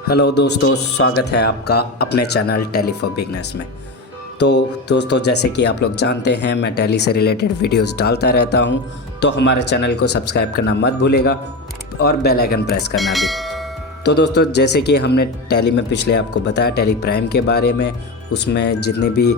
Hello दोस्तों, स्वागत है आपका अपने चैनल टैली फॉर बिगनर्स में। तो दोस्तों, जैसे कि आप लोग जानते हैं, मैं टैली से रिलेटेड वीडियोस डालता रहता हूं, तो हमारे चैनल को सब्सक्राइब करना मत भूलेगा और बेल आइकन प्रेस करना भी। तो दोस्तों, जैसे कि हमने टैली में पिछले आपको बताया टैली प्राइम के बारे में, उसमें जितने भी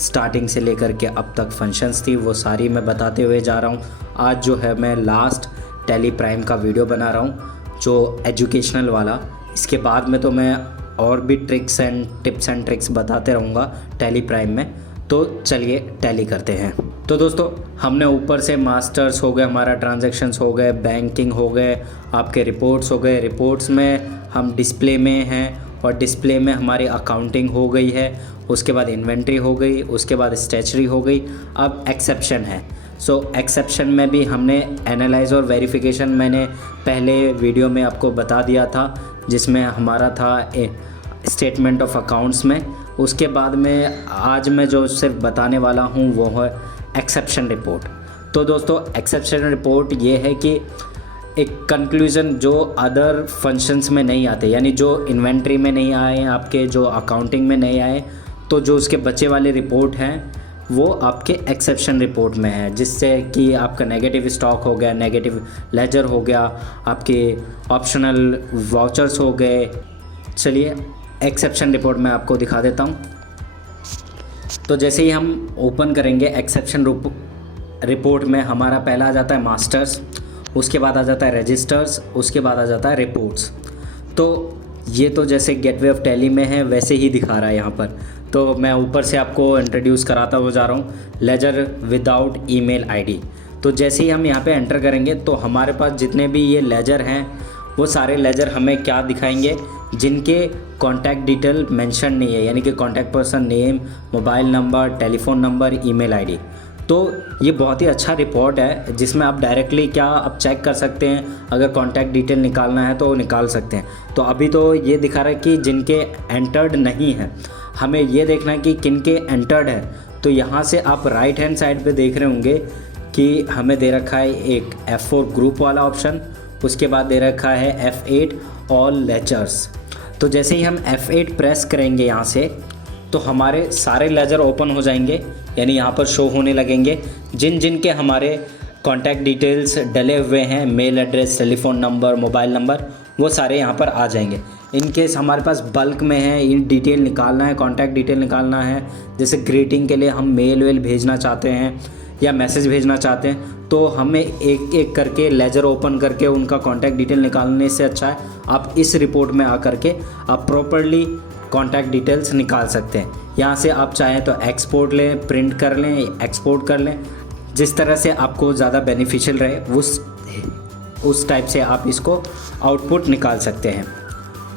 स्टार्टिंग से लेकर के अब तक फंक्शंस थी वो सारी मैं बताते हुए जा रहा हूँ। आज जो है मैं लास्ट टैली प्राइम का वीडियो बना रहा हूँ, जो एजुकेशनल वाला। इसके बाद में तो मैं और भी tricks and tips and tricks बताते रहूँगा टैली प्राइम में। तो चलिए टैली करते हैं। तो दोस्तों, हमने ऊपर से मास्टर्स हो गए, हमारा ट्रांजैक्शंस हो गए, बैंकिंग हो गए, आपके रिपोर्ट्स हो गए। रिपोर्ट्स में हम डिस्प्ले में हैं और डिस्प्ले में हमारी अकाउंटिंग हो गई है। उसके बाद इन्वेंट्री हो गई, उसके बाद स्टैचुटरी हो गई। अब एक्सेप्शन है। एक्सेप्शन में भी हमने एनालाइज और वेरिफिकेशन मैंने पहले वीडियो में आपको बता दिया था, जिसमें हमारा था स्टेटमेंट ऑफ अकाउंट्स में। उसके बाद में आज मैं जो सिर्फ बताने वाला हूँ वो है एक्सेप्शन रिपोर्ट। तो दोस्तों, एक्सेप्शन रिपोर्ट ये है कि एक कंक्लूज़न जो अदर फंक्शंस में नहीं आते, यानी जो इन्वेंट्री में नहीं आए, आपके जो अकाउंटिंग में नहीं आए, तो जो उसके बचे वाले रिपोर्ट हैं वो आपके एक्सेप्शन रिपोर्ट में है। जिससे कि आपका नेगेटिव स्टॉक हो गया, नेगेटिव लेजर हो गया, आपके ऑप्शनल वाउचर्स हो गए। चलिए एक्सेप्शन रिपोर्ट में आपको दिखा देता हूँ। तो जैसे ही हम ओपन करेंगे एक्सेप्शन रिपोर्ट में, हमारा पहला आ जाता है मास्टर्स, उसके बाद आ जाता है रजिस्टर्स, उसके बाद आ जाता है रिपोर्ट्स। तो ये तो जैसे गेटवे ऑफ टैली में है वैसे ही दिखा रहा है यहाँ पर। तो मैं ऊपर से आपको इंट्रोड्यूस कराता हुआ जा रहा हूँ, लेजर विदाउट ईमेल आईडी। तो जैसे ही हम यहाँ पे एंटर करेंगे तो हमारे पास जितने भी ये लेजर हैं वो सारे लेजर हमें क्या दिखाएंगे, जिनके कॉन्टैक्ट डिटेल मेंशन नहीं है, यानी कि contact person name, mobile number, telephone number, email ID. तो ये बहुत ही अच्छा रिपोर्ट है, जिसमें आप डायरेक्टली क्या आप चेक कर सकते हैं, अगर कॉन्टैक्ट डिटेल निकालना है तो वो निकाल सकते हैं। तो अभी तो ये दिखा रहा है कि जिनके एंटर्ड नहीं है, हमें ये देखना है कि किनके एंटर्ड है। तो यहाँ से आप राइट हैंड साइड पे देख रहे होंगे कि हमें दे रखा है एक F4 ग्रुप वाला ऑप्शन, उसके बाद दे रखा है F8 ऑल लेजर्स। तो जैसे ही हम F8 प्रेस करेंगे यहाँ से, तो हमारे सारे लेजर ओपन हो जाएंगे, यानी यहाँ पर शो होने लगेंगे जिन जिन के हमारे कॉन्टैक्ट डिटेल्स डले हुए हैं, mail address, telephone number, mobile number, वो सारे यहाँ पर आ जाएंगे। इन केस हमारे पास बल्क में है, इन डिटेल निकालना है, कॉन्टैक्ट डिटेल निकालना है, जैसे ग्रीटिंग के लिए हम मेल वेल भेजना चाहते हैं या मैसेज भेजना चाहते हैं, तो हमें एक एक करके लेजर ओपन करके उनका कॉन्टैक्ट डिटेल निकालने से अच्छा है आप इस रिपोर्ट में आकर के आप प्रॉपरली कॉन्टैक्ट डिटेल्स निकाल सकते हैं। यहाँ से आप चाहें तो एक्सपोर्ट लें, प्रिंट कर लें, एक्सपोर्ट कर लें, जिस तरह से आपको ज़्यादा बेनिफिशियल रहे उस टाइप से आप इसको आउटपुट निकाल सकते हैं।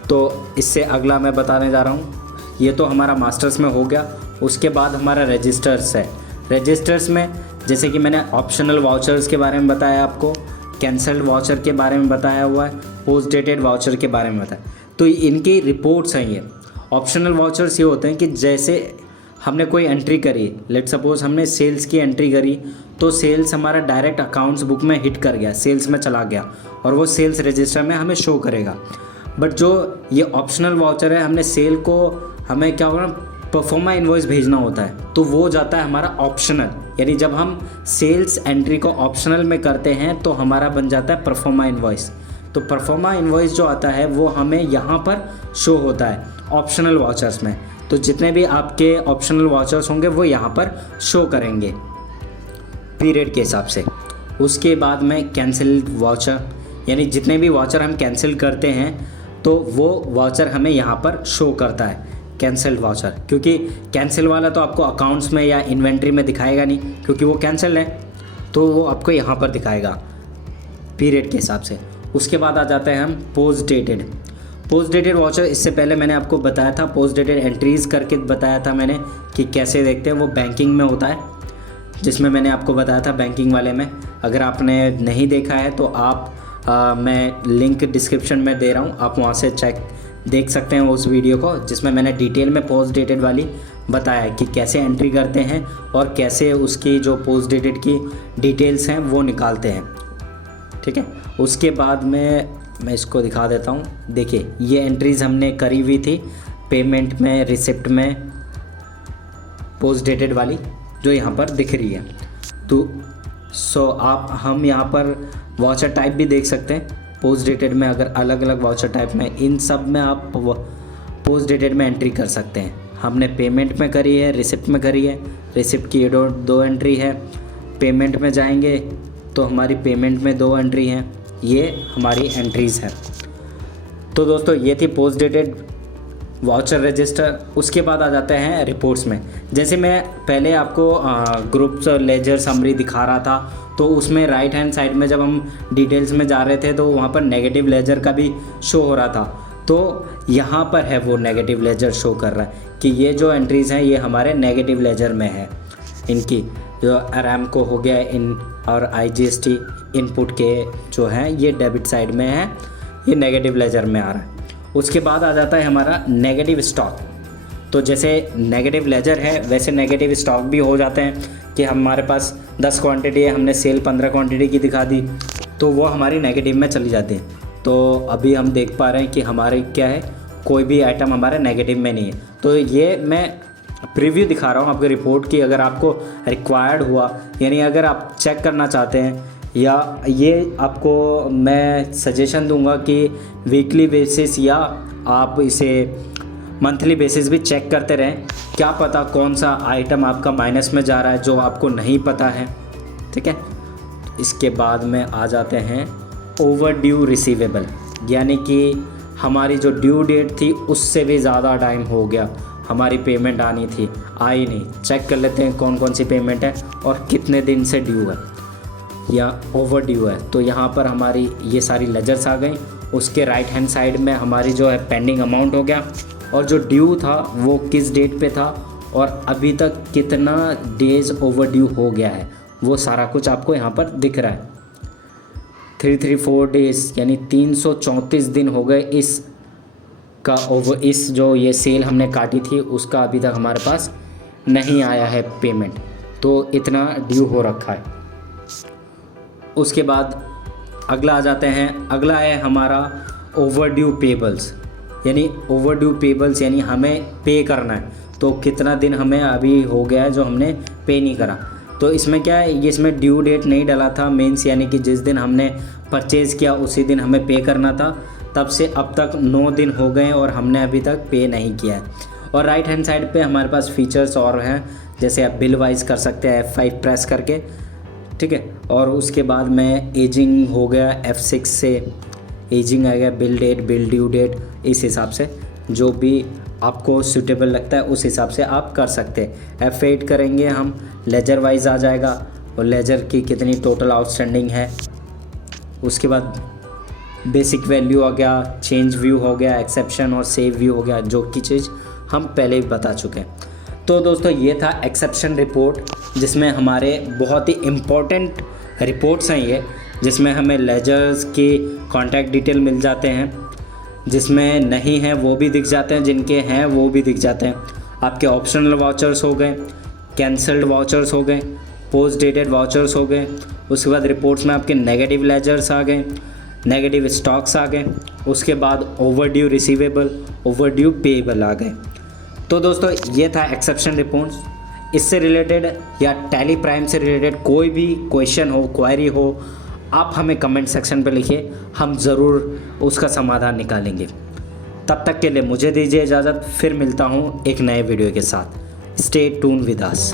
तो इससे अगला मैं बताने जा रहा हूँ, ये तो हमारा मास्टर्स में हो गया। उसके बाद हमारा रजिस्टर्स है। रजिस्टर्स में जैसे कि मैंने ऑप्शनल वाउचर्स के बारे में बताया, आपको कैंसल्ड वाउचर के बारे में बताया हुआ है, पोस्ट डेटेड वाउचर के बारे में बताया। तो इनकी रिपोर्ट्स हैं। ये ऑप्शनल वाउचर्स ये होते हैं कि जैसे हमने कोई एंट्री करी, लेट सपोज हमने सेल्स की एंट्री करी, तो सेल्स हमारा डायरेक्ट अकाउंट्स बुक में हिट कर गया, सेल्स में चला गया और वो सेल्स रजिस्टर में हमें शो करेगा। बट जो ये ऑप्शनल वाउचर है, हमने सेल को हमें क्या होगा, परफॉर्मा इनवॉइस भेजना होता है, तो वो जाता है हमारा ऑप्शनल। यानी जब हम सेल्स एंट्री को ऑप्शनल में करते हैं तो हमारा बन जाता है परफॉर्मा इनवॉइस। तो परफॉर्मा इनवॉइस जो आता है वो हमें यहाँ पर शो होता है ऑप्शनल वाउचर्स में। तो जितने भी आपके ऑप्शनल वाउचर्स होंगे वो यहाँ पर शो करेंगे पीरियड के हिसाब से। उसके बाद में कैंसिल वाउचर, यानी जितने भी वाउचर हम कैंसिल करते हैं तो वो वाउचर हमें यहाँ पर शो करता है, कैंसिल वाउचर। क्योंकि कैंसिल वाला तो आपको अकाउंट्स में या इन्वेंट्री में दिखाएगा नहीं, क्योंकि वो कैंसिल है, तो वो आपको यहाँ पर दिखाएगा पीरियड के हिसाब से। उसके बाद आ जाते हैं हम पोस्ट डेटेड वाउचर। इससे पहले मैंने आपको बताया था, पोस्ट डेटेड एंट्रीज़ करके बताया था मैंने कि कैसे देखते हैं। वो बैंकिंग में होता है, जिसमें मैंने आपको बताया था बैंकिंग वाले में। अगर आपने नहीं देखा है तो मैं लिंक डिस्क्रिप्शन में दे रहा हूँ, आप वहाँ से देख सकते हैं उस वीडियो को, जिसमें मैंने डिटेल में पोस्ट डेटेड वाली बताया कि कैसे एंट्री करते हैं और कैसे उसकी जो पोस्ट डेटेड की डिटेल्स हैं वो निकालते हैं। ठीक है। उसके बाद में मैं इसको दिखा देता हूँ। देखिए ये एंट्रीज़ हमने करी हुई थी पेमेंट में, रिसिप्ट में, पोस्ट डेटेड वाली जो यहाँ पर दिख रही है। तो हम यहाँ पर वाउचर टाइप भी देख सकते हैं। पोस्ट डेटेड में अगर अलग अलग वाउचर टाइप में, इन सब में आप पोस्ट डेटेड में एंट्री कर सकते हैं। हमने पेमेंट में करी है, रिसिप्ट में करी है। रिसिप्ट की दो एंट्री है, पेमेंट में जाएंगे तो हमारी पेमेंट में 2 एंट्री हैं। ये हमारी एंट्रीज़ हैं। तो दोस्तों ये थी पोस्ट डेटेड वाउचर रजिस्टर। उसके बाद आ जाते हैं रिपोर्ट्स में। जैसे मैं पहले आपको ग्रुप्स और लेजर समरी दिखा रहा था, तो उसमें राइट हैंड साइड में जब हम डिटेल्स में जा रहे थे तो वहाँ पर नेगेटिव लेजर का भी शो हो रहा था। तो यहाँ पर है वो नेगेटिव लेजर शो कर रहा है कि ये जो एंट्रीज़ हैं ये हमारे नेगेटिव लेजर में है। इनकी जो अरामको हो गया इन और IGST इनपुट के जो हैं ये डेबिट साइड में है, ये नेगेटिव लेजर में आ रहा है। उसके बाद आ जाता है हमारा नेगेटिव स्टॉक। तो जैसे नेगेटिव लेजर है वैसे नेगेटिव स्टॉक भी हो जाते हैं कि हमारे पास 10 क्वांटिटी है, हमने सेल 15 क्वांटिटी की दिखा दी तो वो हमारी नेगेटिव में चली जाती है। तो अभी हम देख पा रहे हैं कि हमारे क्या है, कोई भी आइटम हमारे नेगेटिव में नहीं है। तो ये मैं प्रीव्यू दिखा रहा हूँ आपकी रिपोर्ट की। अगर आपको रिक्वायर्ड हुआ, यानी अगर आप चेक करना चाहते हैं, या ये आपको मैं सजेशन दूंगा कि वीकली बेसिस या आप इसे मंथली बेसिस भी चेक करते रहें। क्या पता कौन सा आइटम आपका माइनस में जा रहा है जो आपको नहीं पता है। ठीक है। इसके बाद में आ जाते हैं ओवर ड्यू रिसीवेबल, यानी कि हमारी जो ड्यू डेट थी उससे भी ज़्यादा टाइम हो गया, हमारी पेमेंट आनी थी, आई नहीं। चेक कर लेते हैं कौन कौन सी पेमेंट है और कितने दिन से ड्यू है या ओवर ड्यू है। तो यहाँ पर हमारी ये सारी लेजर्स आ गई। उसके राइट हैंड साइड में हमारी जो है पेंडिंग अमाउंट हो गया, और जो ड्यू था वो किस डेट पे था और अभी तक कितना डेज़ ओवर ड्यू हो गया है, वो सारा कुछ आपको यहाँ पर दिख रहा है। 334 डेज़ यानी 334 दिन हो गए इस जो ये सेल हमने काटी थी उसका अभी तक हमारे पास नहीं आया है पेमेंट, तो इतना ड्यू हो रखा है। उसके बाद अगला आ जाते हैं, अगला है हमारा ओवर ड्यू पेबल्स, यानी ओवर ड्यू पेबल्स यानी हमें पे करना है। तो कितना दिन हमें अभी हो गया है जो हमने पे नहीं करा। तो इसमें क्या है, ये इसमें ड्यू डेट नहीं डाला था मीन्स, यानी कि जिस दिन हमने परचेज़ किया उसी दिन हमें पे करना था। तब से अब तक 9 दिन हो गए और हमने अभी तक पे नहीं किया है। और राइट हैंड साइड पे हमारे पास फीचर्स और हैं, जैसे आप बिल वाइज कर सकते हैं F5 प्रेस करके। ठीक है। और उसके बाद में एजिंग हो गया, F6 से एजिंग आ गया, bill date, bill due date. इस हिसाब से जो भी आपको सूटेबल लगता है उस हिसाब से आप कर सकते हैं। F8 करेंगे हम, लेजर वाइज आ जाएगा और लेजर की कितनी टोटल आउटस्टैंडिंग है। उसके बाद बेसिक वैल्यू आ गया, चेंज व्यू हो गया, एक्सेप्शन और सेव व्यू हो गया, जो कि चीज़ हम पहले भी बता चुके हैं। तो दोस्तों ये था एक्सेप्शन रिपोर्ट, जिसमें हमारे बहुत ही इम्पोर्टेंट रिपोर्ट्स हैं ये, जिसमें हमें लेजर्स की कॉन्टैक्ट डिटेल मिल जाते हैं, जिसमें नहीं है वो भी दिख जाते हैं, जिनके हैं वो भी दिख जाते हैं। आपके ऑप्शनल वाउचर्स हो गए, कैंसल्ड वाउचर्स हो गए, पोस्ट डेटेड वाउचर्स हो गए। उसके बाद रिपोर्ट्स में आपके नेगेटिव लेजर्स आ गए, नेगेटिव स्टॉक्स आ गए। उसके बाद overdue receivable, overdue payable आ गए। तो दोस्तों ये था एक्सेप्शन रिपोर्ट्स। इससे रिलेटेड या टैली प्राइम से रिलेटेड कोई भी क्वेश्चन हो, क्वेरी हो, आप हमें कमेंट सेक्शन पे लिखिए, हम ज़रूर उसका समाधान निकालेंगे। तब तक के लिए मुझे दीजिए इजाज़त, फिर मिलता हूँ एक नए वीडियो के साथ। Stay tune with us.